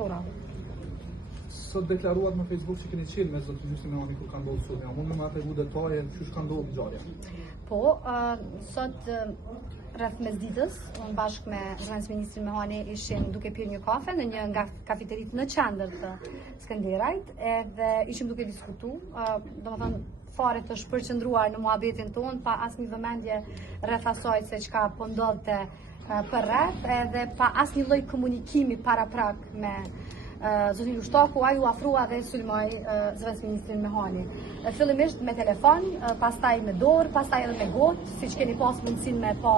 Po, bravo. Sot deklaruat në Facebook që keni qenë me zotin Gjysmë Mehani kur ka ndodhur sulmi. A mund të më tregu detaje çu ka ndodhur ngjarja? Po, sot rreth mesditës, unë bashkë me zëvendës ministrin Mehani ishim duke pirë një kafe në një nga kafeteritë në qendër të Skënderajt, edhe ishim duke diskutuar, domethënë fare të shpërqendruar në muhabetin tonë, pa asnjë vëmendje rreth asaj se çka po ndodhte për rreth, edhe pa asnjë lloj komunikimi paraprak me zotin Lushtaku, ai u afrua dhe sulmoi zëvendës ministrin Mehani. Fillimisht me telefon, pastaj me dorë, pastaj edhe me gotë, siç keni pas mundësinë me pa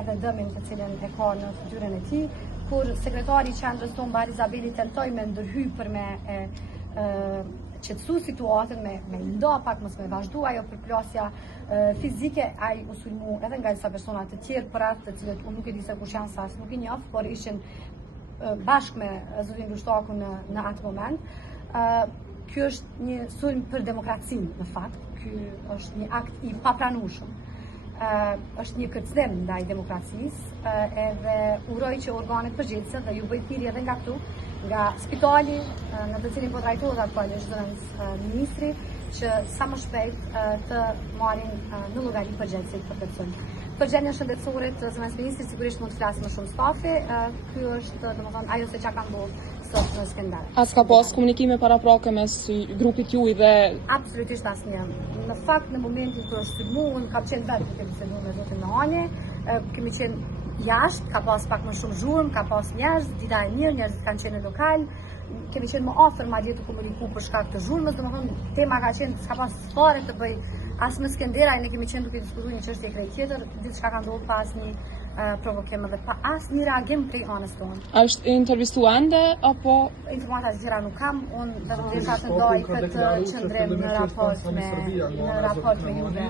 edhe dëmin të cilën e ka në fytyrën e tij, kur sekretari i qendrës tonë Bari Zabeli tentoi me ndërhy për me qetësu situatën, me nda pak mos me vazhdu ajo përplasja fizike, ai u sulmu edhe nga disa persona të tjerë për atë të cilët unë nuk e di se kush janë, sa as nuk i njoh, por ishin bashkë me zotin Lushtaku në atë moment. Ky është një sulm për demokracinë në fakt, ky është një akt i papranueshëm. Është një kërcënim ndaj demokracisë, edhe uroj që organet përgjithëse dhe ju bëj thirrje edhe nga këtu, nga spitali në të cilin po trajtohet aktualisht zëvendës ministri, që sa më shpejt të marrin në llogari përgjegjësit për këtë sulm. Për gjendjen shëndetësore të zëvendës ministrit sigurisht mund të flasë më shumë stafi, ky është domethënë ajo se çka ka ndodhur sot në Skënderaj. As ka pas komunikime paraprake mes grupit juaj dhe absolutisht asnjë. Në fakt në momentin kur është sulmuar, kam qenë vetë duke biseduar me zotin Mehani, kemi qenë jashtë, ka pas pak më shumë zhurmë, ka pas njerëz, dita e mirë, njerëzit kanë qenë në lokal, kemi qenë më afër madje të komunikuar për shkak të zhurmës, domethënë tema ka qenë s'ka pas fare të bëj as me Skënderaj, ne kemi qenë duke diskutuar një çështje krejt tjetër, diçka ka ndodhur pa asnjë provokim dhe pa asnjë reagim prej anës tonë. A është intervistuar ende apo informata të tjera nuk kam, unë vetëm desha të ndaj këtë qëndrim në raport me juve.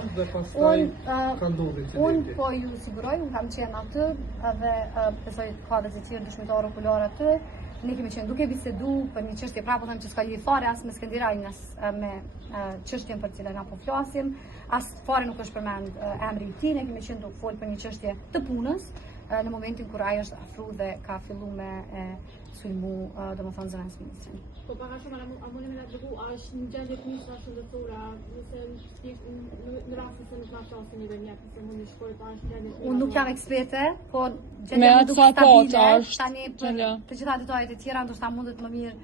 Unë po ju siguroj, unë kam qenë aty dhe besoj ka dhe të tjerë dëshmitar okular aty. Ne kemi qenë duke bisedu për një çështje prapë them që s'ka lidhje fare as me Skënderajin as me çështjen për cilën apo flasim, as fare nuk është përmend emri i tij, ne kemi qenë duke folur për një çështje të punës në momentin kur ai është afruar dhe ka filluar me sulmu domethënë zëvendës ministrin. Po para shumë a mundi më tregu a është një gjendje teknike shëndetësore, nëse në rast se nuk na shohin edhe një se mundi shkojë pa është gjendje. Unë nuk jam eksperte, po gjendja më duket stabile. Tani për të gjitha detajet e tjera ndoshta mundet më mirë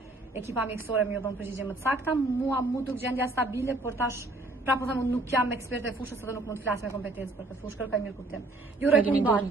ekipa mjekësore më dhon përgjigje më të sakta. Mua mu duk gjendja stabile, por tash prapë them unë nuk jam eksperte e fushës edhe nuk mund të flas me kompetencë për këtë fushë, kërkoj mirë kuptim. Ju uroj punë.